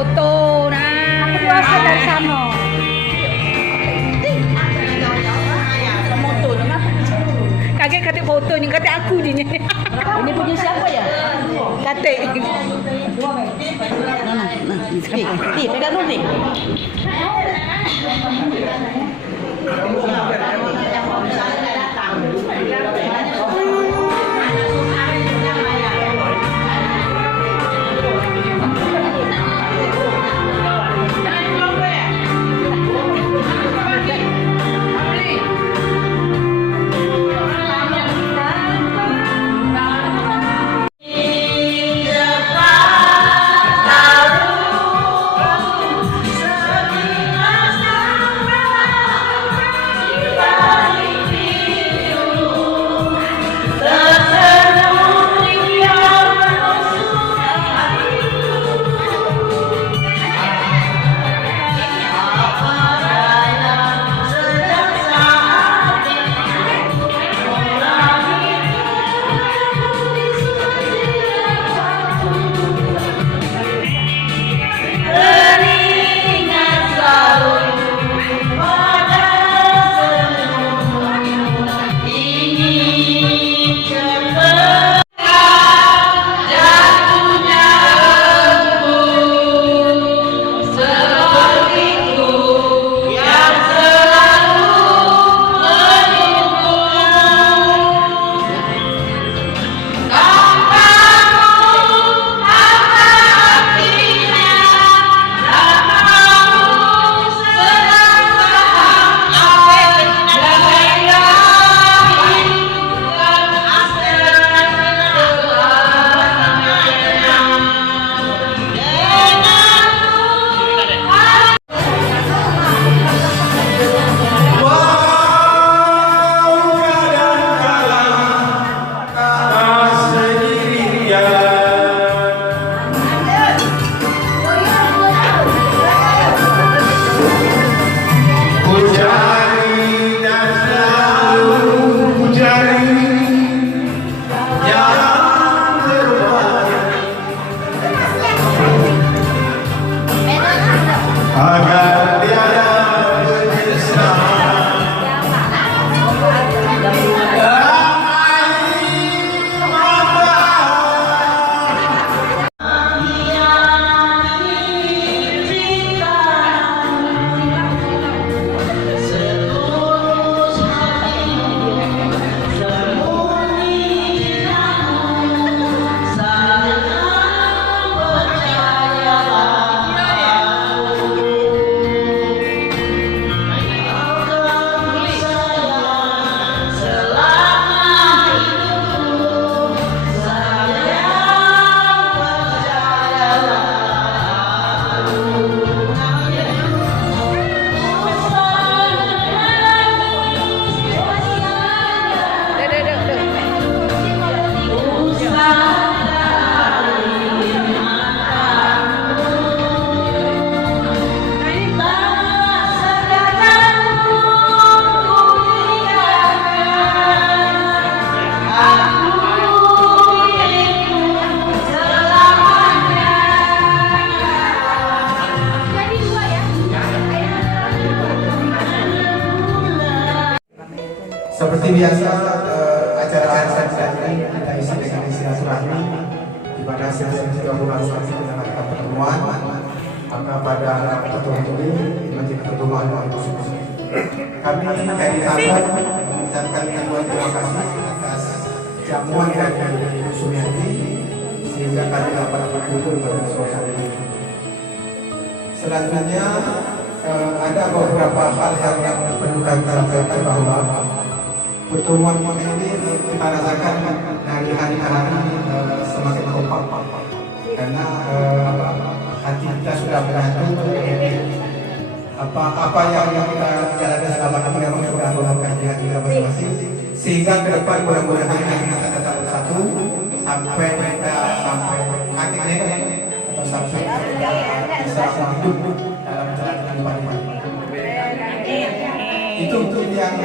foto. Nah, Aku puasa dari sana. Kakek kata foto ni, kata aku je ni. Ini punya siapa ya? Kata. Nih, pegang dulu nih. Seperti biasa, acara arisan ini kita isi dengan silaturahmi, di mana setiap 30 hari kita melakukan pertemuan. Maka pada pertemuan ini menjadi pertemuan yang khusus. Kami dari Taman mengucapkan terima kasih atas jamuan dari Ibu Sumiati sehingga kami dapat berkumpul pada sore hari ini. Selanjutnya ada beberapa hal yang perlu kami sampaikan bahwa pertemuan ini kita rasakan dari hari ke hari semakin kompak karena hati kita sudah berhati apa yang kita jalani selama ini memang sudah melakukan di hati kita masing-masing sehingga ke depan mudah-mudahan kita tetap bersatu sampai akhirnya atau sampai bisa hidup dalam jalan kehidupan ini. Itu yang